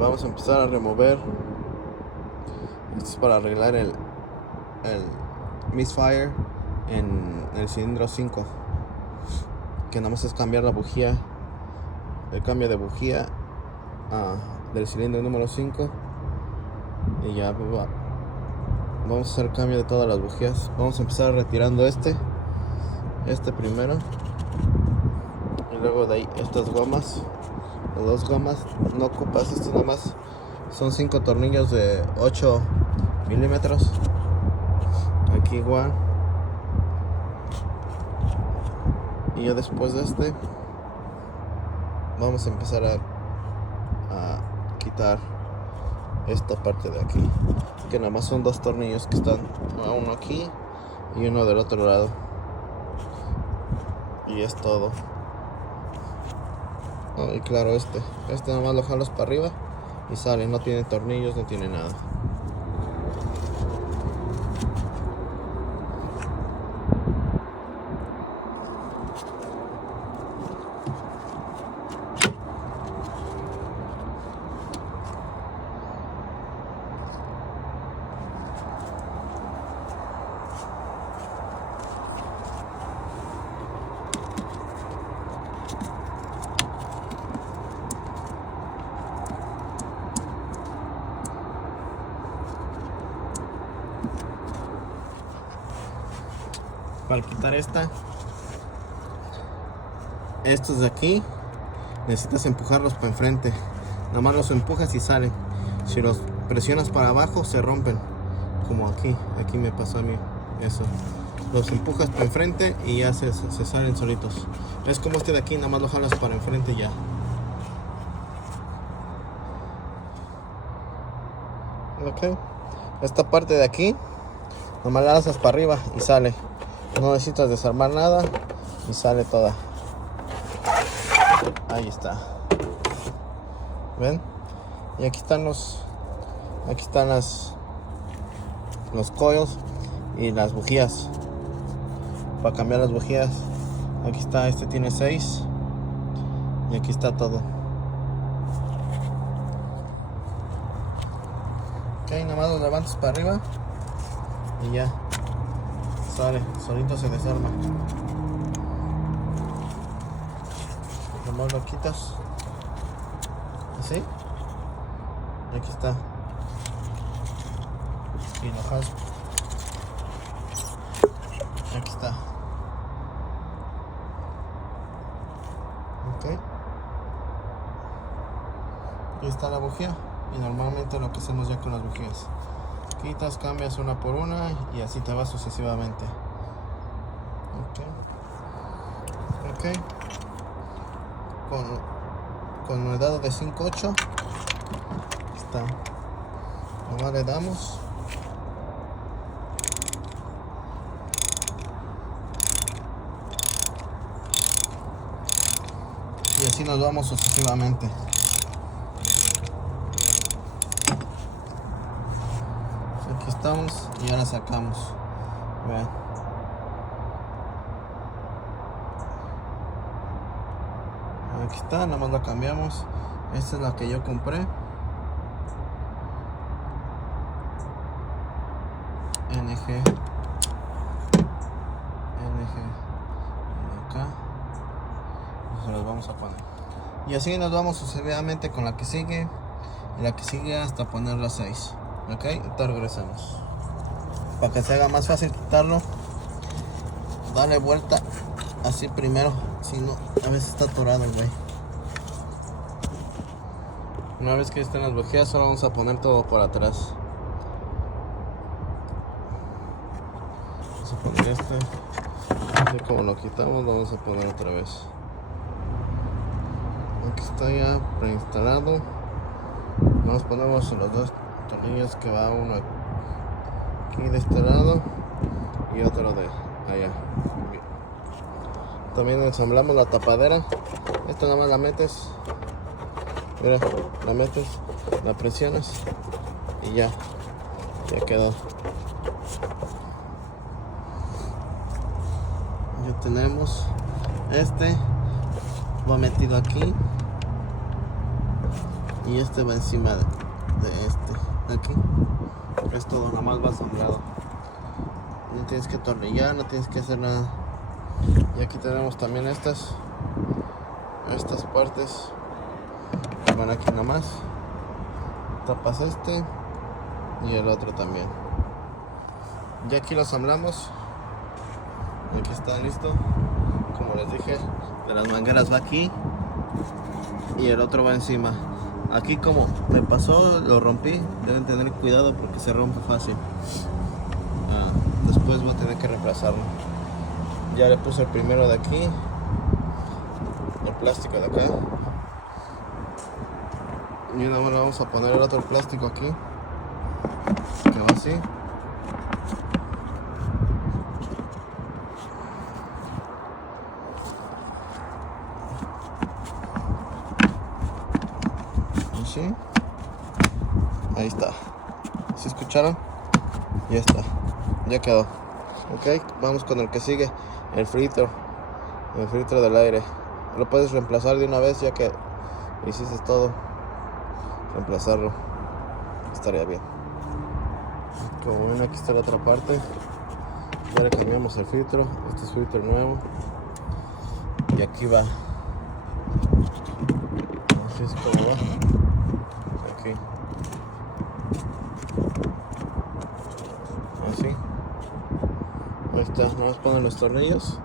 Vamos a empezar a remover. Esto es para arreglar el misfire en el cilindro 5, que nada más es cambiar la bujía, el cambio de bujía del cilindro número 5, y ya vamos a hacer el cambio de todas las bujías. Vamos a empezar retirando este primero, y luego de ahí estas gomas, las dos gomas. No ocupas esto, nada más son 5 tornillos de 8 milímetros. Aquí igual. Y ya después de vamos a empezar a quitar esta parte de aquí, que nada más son 2 tornillos que están, uno aquí y uno del otro lado, y es todo. Y claro, este nada más lo jalas para arriba y sale, no tiene tornillos, no tiene nada. Para quitar estos de aquí, necesitas empujarlos para enfrente. Nada más los empujas y salen. Si los presionas para abajo, se rompen, como aquí me pasó a mí eso. Los empujas para enfrente y ya se salen solitos. Es como este de aquí, nada más lo jalas para enfrente y ya. Ok, esta parte de aquí nomás la lanzas para arriba y sale. No necesitas desarmar nada y sale toda. Ahí está. ¿Ven? Y aquí están los coils y las bujías. Para cambiar las bujías, aquí está, este tiene 6 y aquí está todo. Ok, nada más los levantas para arriba y ya sale, solito se desarma. Nomás lo quitas así, y aquí está, y lo jalas, aquí está. Ok, y está la bujía. Y normalmente lo que hacemos ya con las bujías, quitas, cambias una por una y así te va sucesivamente. Ok, con el dado de 5/8 está. Ahora le damos y así nos vamos sucesivamente. Aquí estamos y ahora sacamos. Vean. Aquí está, nada más la cambiamos. Esta es la que yo compré. NG acá. Se los vamos a poner. Y así nos vamos sucesivamente con la que sigue y la que sigue hasta poner las 6. Ok, entonces regresamos. Para que se haga más fácil quitarlo, dale vuelta así primero, si no, a veces está atorado el güey. Una vez que estén las bujías, solo vamos a poner todo por atrás. Vamos a poner así como lo quitamos, lo vamos a poner otra vez. Aquí está ya preinstalado. Nos ponemos los 2 tornillos, que va uno aquí de este lado y otro de allá. También ensamblamos la tapadera. Esta nada más la metes, mira, la metes, la presionas y ya quedó. Ya tenemos va metido aquí y este va encima de este. Aquí es todo, nada más va asombrado. No tienes que atornillar, no tienes que hacer nada. Y aquí tenemos también estas partes. Van aquí nomás. Tapas este y el otro también. Ya aquí lo asamblamos. Aquí está listo. Como les dije, de las mangueras va aquí y el otro va encima. Aquí, como me pasó, lo rompí. Deben tener cuidado porque se rompe fácil. Después voy a tener que reemplazarlo. Ya le puse el primero de aquí, el plástico de acá, y ahora le vamos a poner el otro plástico aquí, que va así. Así. Ahí está. ¿Sí escucharon? Ya está. Ya quedó. Ok, vamos con el que sigue, el filtro del aire. Lo puedes reemplazar de una vez, ya que hiciste todo. Reemplazarlo estaría bien. Como ven, aquí está la otra parte. Ya le cambiamos el filtro. Este es filtro nuevo. Y aquí va. Así es como va. Aquí. Así. Ahí está. Vamos a poner los tornillos.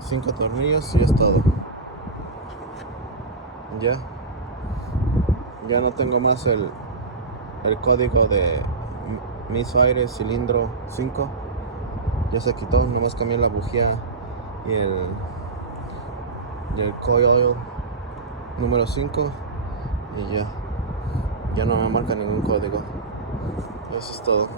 5 tornillos y es todo. Ya no tengo más el código de Misfire cilindro 5. Ya se quitó, nomás cambié la bujía y el coil número 5 y ya no me marca ningún código. Eso es todo.